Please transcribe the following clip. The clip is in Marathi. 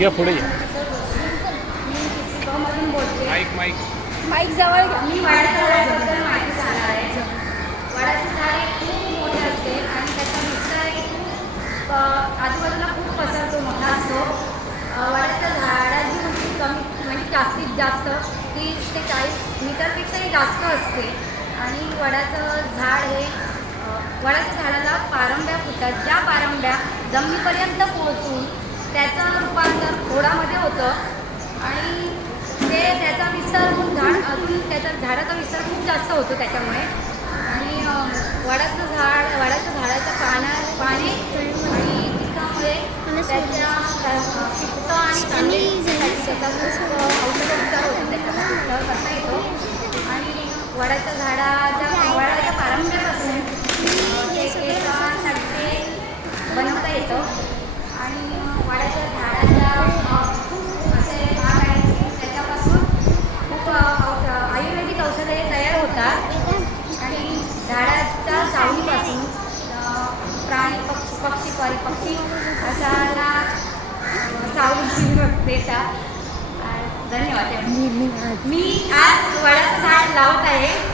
या पुढे या. माईक माईक माईक जवळ घ्या. मी वडाच्या झाडाबद्दल माहिती सांगणार आहे. वडाचं झाड हे खूप मोठे असते आणि त्याचा विस्तार हे खूप आजूबाजूला खूप पसरतो, मोठा असतो. वडाच्या झाडाची उंची कमी म्हणजे जास्तीत जास्त 30 ते 40 मीटरपेक्षाही जास्त असते. आणि वडाचं झाड हे वडाच्या झाडाला पारंब्या फुटतात. ज्या पारंब्या जमिनीपर्यंत पोहोचून त्याचं रूपांतर खोडामध्ये होतं आणि ते त्याचा विस्तार खूप अजून त्याच्या झाडाचा विस्तार खूप जास्त होतो त्याच्यामुळे. आणि वडाचं झाडाच्या पाने आणि पिकामुळे त्याच्या पित्त आणि कांद्यासाठी त्याचा खूप औषधोपचार होतो, त्याच्यासाठी उपचार करता येतो. आणि वडाच्या पारंब्यापासून केसांसाठी बनवता येतं. आणि वडाच्या झाडाच्या खूप असे भाग आहेत त्याच्यापासून खूप आयुर्वेदिक औषधे तयार होतात. आणि झाडाच्या सावलीपासून प्राणी पक्षी अशाला सावली देतात. धन्यवाद. मी आज वडाचं झाड लावत आहे.